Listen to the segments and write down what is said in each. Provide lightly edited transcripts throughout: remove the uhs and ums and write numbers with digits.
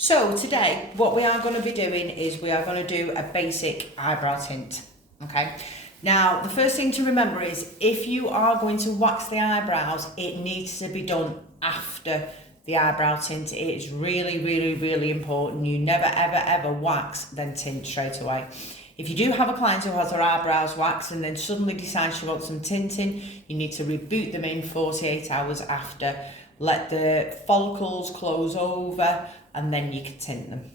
So today, what we are going to be doing is we are going to do a basic eyebrow tint, okay? Now, the first thing to remember is if you are going to wax the eyebrows, it needs to be done after the eyebrow tint. It is really, really, really important. You never, ever, ever wax, then tint straight away. If you do have a client who has her eyebrows waxed and then suddenly decides she wants some tinting, you need to reboot them in 48 hours after. Let the follicles close over and then you can tint them.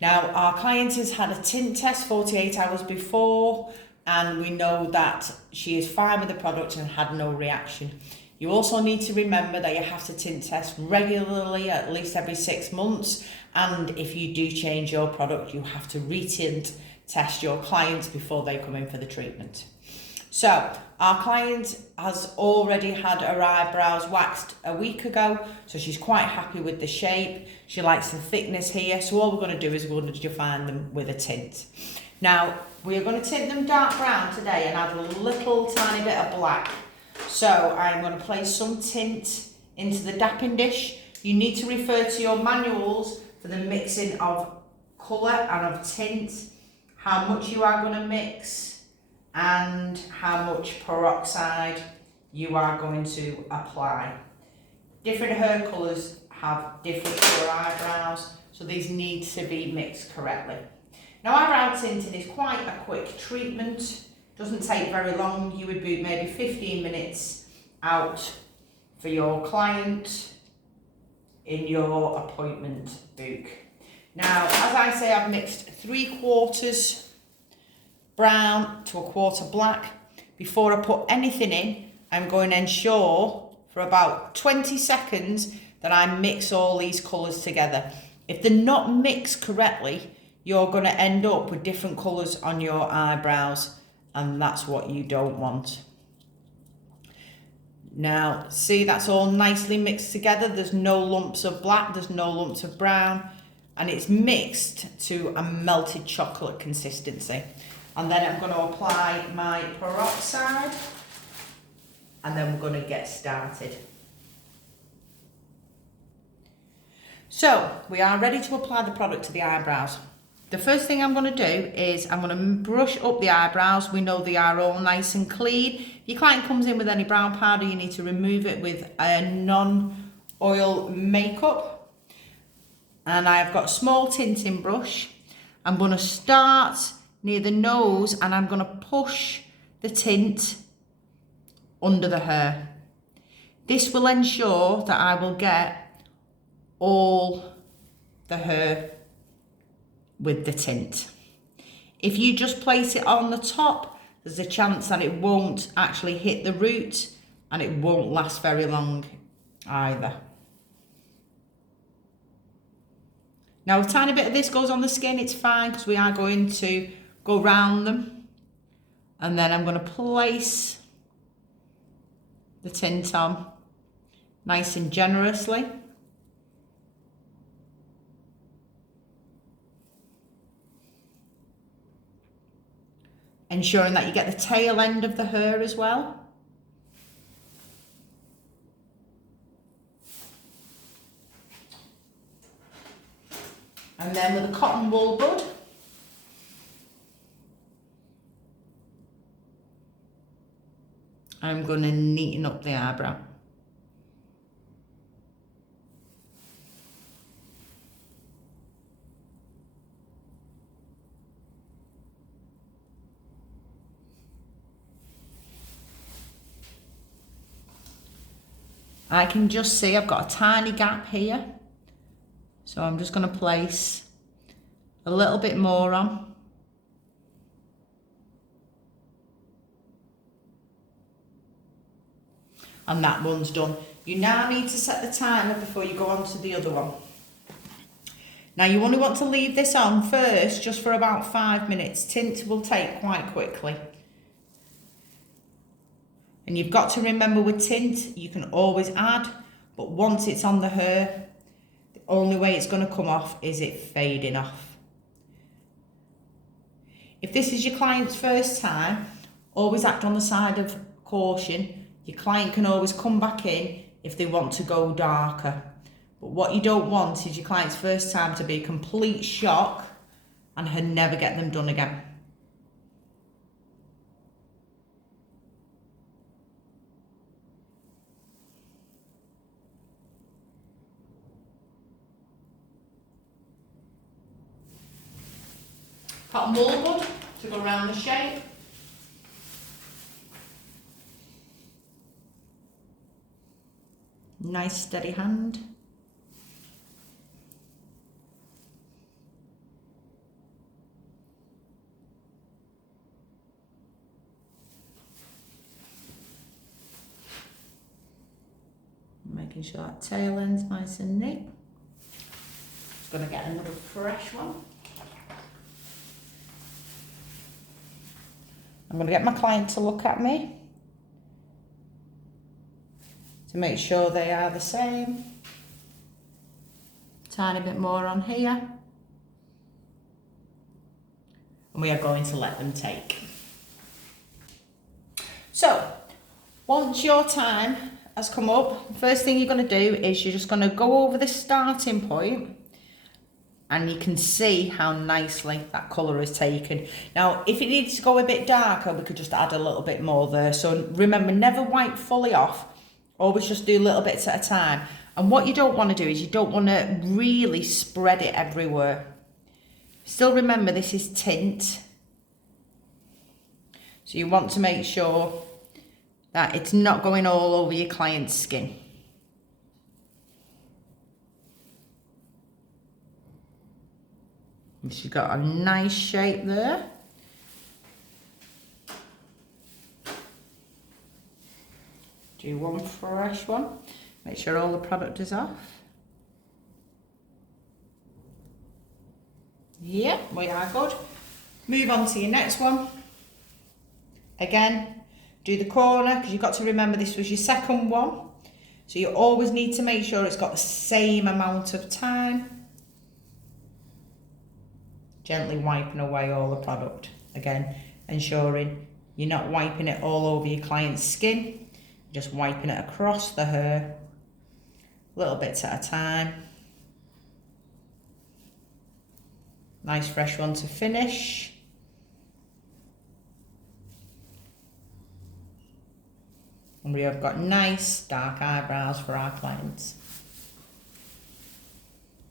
Now, our client has had a tint test 48 hours before and we know that she is fine with the product and had no reaction. You also need to remember that you have to tint test regularly, at least every 6 months. And if you do change your product, you have to retint test your clients before they come in for the treatment. So our client has already had her eyebrows waxed a week ago, so she's quite happy with the shape. She likes the thickness here, so all we're going to do is we're going to define them with a tint. Now, we're going to tint them dark brown today and add a little tiny bit of black. So I'm going to place some tint into the dapping dish. You need to refer to your manuals for the mixing of colour and of tint, how much you are going to mix, and how much peroxide you are going to apply. Different hair colours have different colour eyebrows, so these need to be mixed correctly. Now, eyebrow tinting is quite a quick treatment, doesn't take very long. You would boot maybe 15 minutes out for your client in your appointment book. Now, as I say, I've mixed 3/4 brown to 1/4 black. Before I put anything in, I'm going to ensure for about 20 seconds that I mix all these colours together. If they're not mixed correctly, you're going to end up with different colours on your eyebrows, and that's what you don't want. Now, see, that's all nicely mixed together. There's no lumps of black, there's no lumps of brown, and it's mixed to a melted chocolate consistency. And then I'm going to apply my peroxide, and then we're going to get started. So, we are ready to apply the product to the eyebrows. The first thing I'm going to do is I'm going to brush up the eyebrows. We know they are all nice and clean. If your client comes in with any brow powder, you need to remove it with a non-oil makeup. And I've got a small tinting brush. I'm going to start near the nose and I'm going to push the tint under the hair. This will ensure that I will get all the hair with the tint. If you just place it on the top, there's a chance that it won't actually hit the root and it won't last very long either. Now, a tiny bit of this goes on the skin, it's fine because we are going to go round them. And then I'm going to place the tint on nice and generously. Ensuring that you get the tail end of the hair as well. And then with a cotton wool bud, I'm going to neaten up the eyebrow. I can just see I've got a tiny gap here. So I'm just going to place a little bit more on. And that one's done. You now need to set the timer before you go on to the other one. Now you only want to leave this on first just for about 5 minutes. Tint will take quite quickly. And you've got to remember with tint, you can always add, but once it's on the hair, the only way it's going to come off is it fading off. If this is your client's first time, always act on the side of caution. Your client can always come back in if they want to go darker. But what you don't want is your client's first time to be a complete shock and her never get them done again. Cotton wool bud to go around the shape. Nice steady hand. Making sure that tail end's nice and neat. Just gonna get another fresh one. I'm going to get my client to look at me to make sure they are the same. Tiny bit more on here. And we are going to let them take. So, once your time has come up, first thing you're going to do is you're just going to go over the starting point. And you can see how nicely that colour is taken. Now, if it needs to go a bit darker, we could just add a little bit more there. So remember, never wipe fully off. Always just do little bits at a time. And what you don't want to do is you don't want to really spread it everywhere. Still remember, this is tint. So you want to make sure that it's not going all over your client's skin. She's got a nice shape there. Do one fresh one. Make sure all the product is off. Yeah, we are good. Move on to your next one. Again, do the corner, because you've got to remember this was your second one. So you always need to make sure it's got the same amount of time. Gently wiping away all the product. Again, ensuring you're not wiping it all over your client's skin. Just wiping it across the hair. Little bits at a time. Nice fresh one to finish. And we have got nice dark eyebrows for our clients.